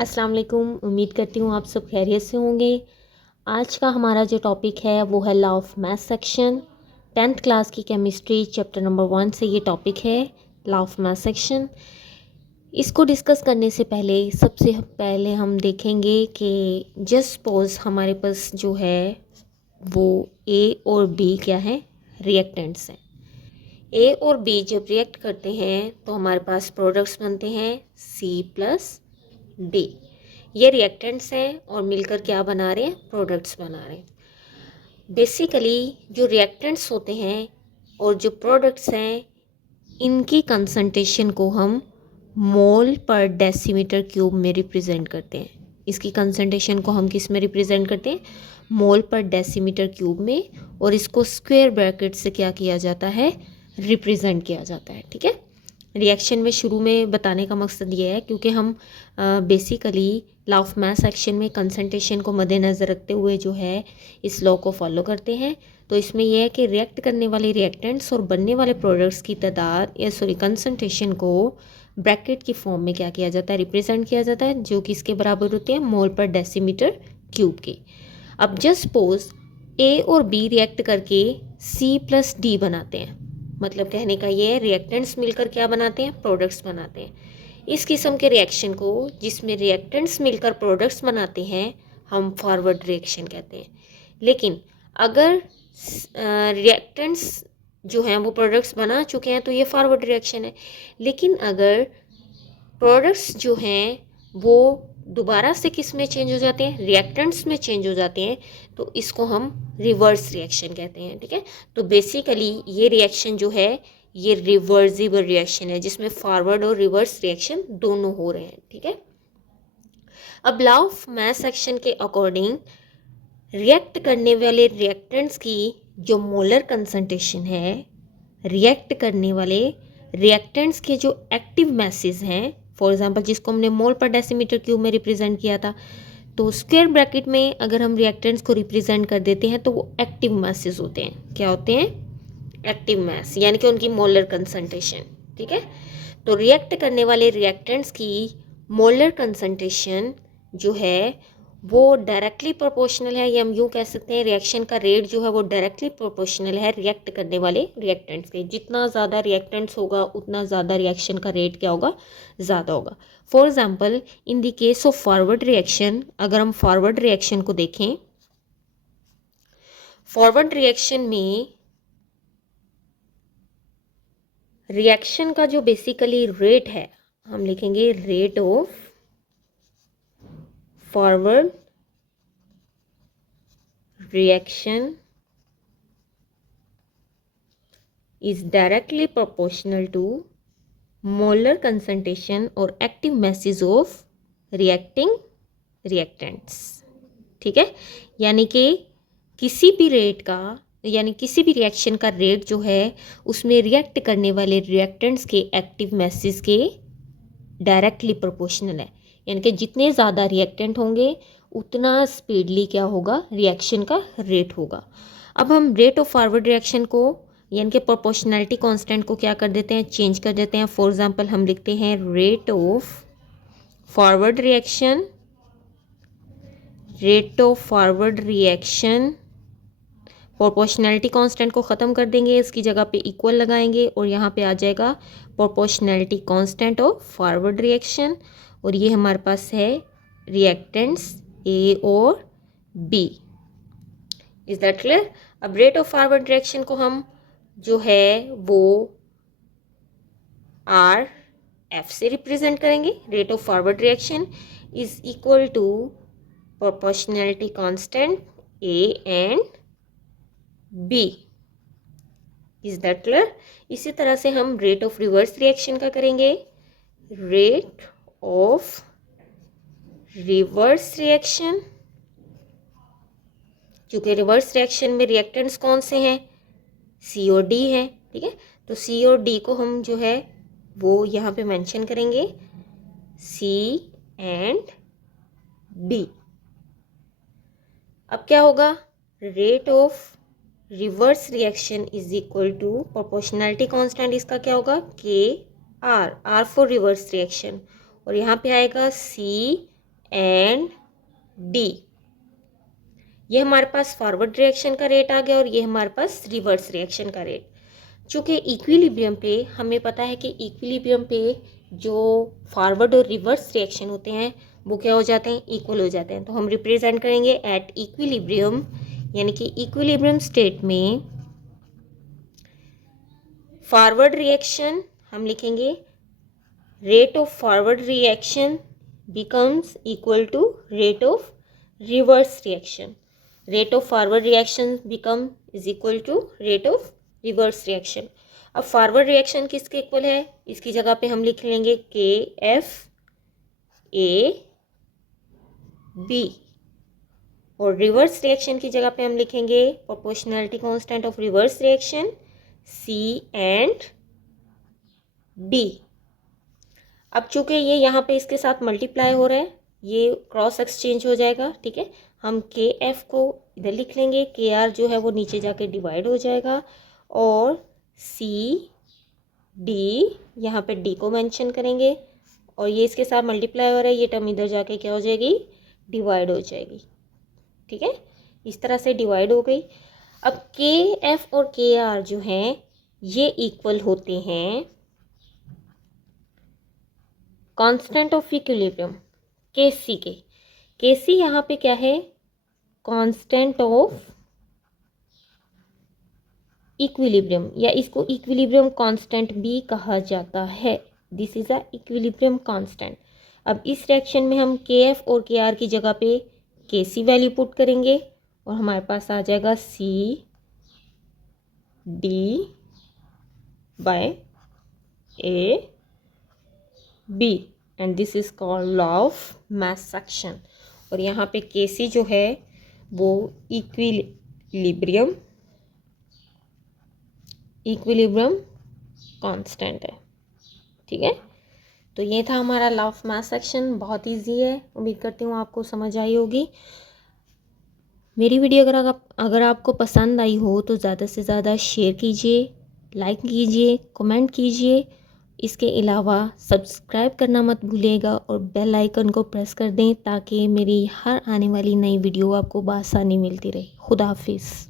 अस्सलाम वालेकुम। उम्मीद करती हूँ आप सब खैरियत से होंगे। आज का हमारा जो टॉपिक है वो है law of math section. 10th class की केमिस्ट्री चैप्टर नंबर 1 से ये टॉपिक है लॉ ऑफ मैथ सेक्शन। इसको डिस्कस करने से पहले सबसे पहले हम देखेंगे कि जस्ट सपोज हमारे पास जो है वो ए और बी क्या है, रिएक्टेंट्स हैं। ए और बी जब रिएक्ट करते हैं तो हमारे पास प्रोडक्ट्स बनते हैं सी प्लस डी। ये रिएक्टेंट्स हैं और मिलकर क्या बना रहे हैं, प्रोडक्ट्स बना रहे हैं। बेसिकली जो रिएक्टेंट्स होते हैं और जो प्रोडक्ट्स हैं इनकी कंसंट्रेशन को हम मोल पर डेसीमीटर क्यूब में रिप्रेजेंट करते हैं। इसकी कंसंट्रेशन को हम किस में रिप्रेजेंट करते हैं, मोल पर डेसीमीटर क्यूब में, और इसको स्क्वायर ब्रैकेट से क्या किया जाता है, रिप्रेजेंट किया जाता है। ठीक है, रिएक्शन में शुरू में बताने का मकसद ये है क्योंकि हम basically law of math section में कंसंट्रेशन को मद्देनज़र रखते हुए जो है इस लॉ को फॉलो करते हैं। तो इसमें यह है कि रिएक्ट करने वाले रिएक्टेंट्स और बनने वाले प्रोडक्ट्स की तादाद या कंसंट्रेशन को ब्रैकेट की फॉर्म में क्या किया जाता है, रिप्रेजेंट किया जाता है, जो कि इसके बराबर होते हैं मोल पर डेसीमीटर क्यूब के। अब जस्ट सपोज ए और बी रिएक्ट करके सी प्लस डी बनाते हैं। मतलब कहने का ये है रिएक्टेंट्स मिलकर क्या बनाते हैं, प्रोडक्ट्स बनाते हैं। इस किस्म के रिएक्शन को जिसमें रिएक्टेंट्स मिलकर प्रोडक्ट्स बनाते हैं हम फॉरवर्ड रिएक्शन कहते हैं। लेकिन अगर रिएक्टेंट्स जो हैं वो प्रोडक्ट्स बना चुके हैं तो ये फॉरवर्ड रिएक्शन है। लेकिन अगर प्रोडक्ट्स जो हैं वो दोबारा से किस में चेंज हो जाते हैं, रिएक्टेंट्स में चेंज हो जाते हैं, तो इसको हम रिवर्स रिएक्शन कहते हैं। ठीक है, तो बेसिकली ये रिएक्शन जो है ये रिवर्सिबल रिएक्शन है जिसमें फॉरवर्ड और रिवर्स रिएक्शन दोनों हो रहे हैं। ठीक है, अब लॉ ऑफ मैथ सेक्शन के अकॉर्डिंग रिएक्ट करने वाले रिएक्टेंट्स की जो मोलर कंसंट्रेशन है, रिएक्ट करने वाले रिएक्टेंट्स के जो एक्टिव मैसेज हैं, फॉर एग्जांपल जिसको हमने मोल पर डेसीमीटर क्यूब में रिप्रेजेंट किया था, तो स्क्वायर ब्रैकेट में अगर हम रिएक्टेंट्स को रिप्रेजेंट कर देते हैं तो वो एक्टिव मैसेज होते हैं। क्या होते हैं, एक्टिव मैस, यानी कि उनकी मोलर कंसंट्रेशन। ठीक है, तो रिएक्ट करने वाले रिएक्टेंट्स की मोलर कंसंट्रेशन जो है वो डायरेक्टली प्रोपोर्शनल है, या हम यूँ कह सकते हैं रिएक्शन का रेट जो है वो डायरेक्टली प्रोपोर्शनल है रिएक्ट करने वाले रिएक्टेंट्स के। जितना ज़्यादा रिएक्टेंट्स होगा उतना ज़्यादा रिएक्शन का रेट क्या होगा, ज़्यादा होगा। For example in the case of forward reaction, अगर हम फॉरवर्ड रिएक्शन को देखें, फॉरवर्ड रिएक्शन में रिएक्शन का जो बेसिकली रेट है हम लिखेंगे rate of forward reaction is directly proportional to molar concentration और active masses of reacting reactants। ठीक है, यानी कि किसी भी रेट का, यानी किसी भी रिएक्शन का रेट जो है उसमें रिएक्ट करने वाले रिएक्टेंट्स के एक्टिव मैसेज के डायरेक्टली प्रोपोर्शनल है। यानी कि जितने ज़्यादा रिएक्टेंट होंगे उतना स्पीडली क्या होगा, रिएक्शन का रेट होगा। अब हम रेट ऑफ फॉरवर्ड रिएक्शन को यानी कि प्रोपोर्शनैलिटी कांस्टेंट को क्या कर देते हैं, चेंज कर देते हैं। फॉर एग्जांपल हम लिखते हैं rate of forward reaction, rate of forward reaction, proportionality constant को ख़त्म कर देंगे, इसकी जगह पे इक्वल लगाएंगे और यहाँ पे आ जाएगा proportionality constant of forward reaction. और ये हमारे पास है रिएक्टेंट्स ए और बी। Is that clear. अब रेट ऑफ फॉरवर्ड रिएक्शन को हम जो है वो आर एफ से रिप्रेजेंट करेंगे। Rate of forward reaction is equal to proportionality constant A and B. Is that clear. इसी तरह से हम रेट ऑफ रिवर्स रिएक्शन का करेंगे। रेट ऑफ रिवर्स रिएक्शन, क्योंकि रिवर्स रिएक्शन में रिएक्टेंट्स कौन से हैं, सी और डी है। ठीक है, तो सी और डी को हम जो है वो यहाँ पे मेंशन करेंगे, सी एंड डी। अब क्या होगा, rate of reverse reaction is equal to proportionality constant, इसका क्या होगा, K R, R for reverse reaction, और यहाँ पे आएगा सी एंड डी। ये हमारे पास फॉरवर्ड रिएक्शन का रेट आ गया और ये हमारे पास रिवर्स रिएक्शन का रेट। चूँकि इक्विलिब्रियम पे हमें पता है कि इक्विलिब्रियम पे जो फॉरवर्ड और रिवर्स रिएक्शन होते हैं वो क्या हो जाते हैं, इक्वल हो जाते हैं। तो हम रिप्रेजेंट करेंगे एट इक्विलिब्रियम, यानी कि इक्विलिब्रियम स्टेट में फॉरवर्ड रिएक्शन हम लिखेंगे rate of forward reaction becomes equal to rate of reverse reaction. Rate of forward reaction become is equal to rate of reverse reaction. अब फॉरवर्ड रिएक्शन किसके equal है, इसकी जगह पे हम लिख लेंगे के एफ ए बी, और रिवर्स रिएक्शन की जगह पे हम लिखेंगे proportionality constant of reverse reaction C and D. अब चूंकि ये यहाँ पे इसके साथ मल्टीप्लाई हो रहा है, ये क्रॉस एक्सचेंज हो जाएगा, ठीक है। हम के एफ को इधर लिख लेंगे, के आर जो है वो नीचे जाके डिवाइड हो जाएगा, और सी डी यहाँ पे डी को मेंशन करेंगे, और ये इसके साथ मल्टीप्लाई हो रहा है, ये टर्म इधर जाके क्या हो जाएगी, डिवाइड हो जाएगी, ठीक है। इस तरह से डिवाइड हो गई। अब के एफ और के आर जो हैं ये इक्वल होते हैं कांस्टेंट ऑफ इक्विलिब्रियम के सी के। के सी यहाँ पे क्या है, कांस्टेंट ऑफ इक्विलिब्रियम, या इसको इक्विलिब्रियम कांस्टेंट भी कहा जाता है। This is a equilibrium constant. अब इस रिएक्शन में हम के एफ और के आर की जगह पे के सी वैल्यू पुट करेंगे और हमारे पास आ जाएगा C D by A B, and this is called law of mass section. और यहाँ पे के सी जो है वो इक्विलिब्रियम कांस्टेंट है, ठीक है। तो ये था हमारा लॉ ऑफ मास सेक्शन, बहुत इजी है, उम्मीद करती हूँ आपको समझ आई होगी। मेरी वीडियो अगर आपको पसंद आई हो तो ज़्यादा से ज़्यादा शेयर कीजिए, लाइक कीजिए, कमेंट कीजिए। इसके अलावा सब्सक्राइब करना मत भूलिएगा और बेल आइकन को प्रेस कर दें ताकि मेरी हर आने वाली नई वीडियो आपको बआसानी मिलती रहे। खुदा हाफिज़।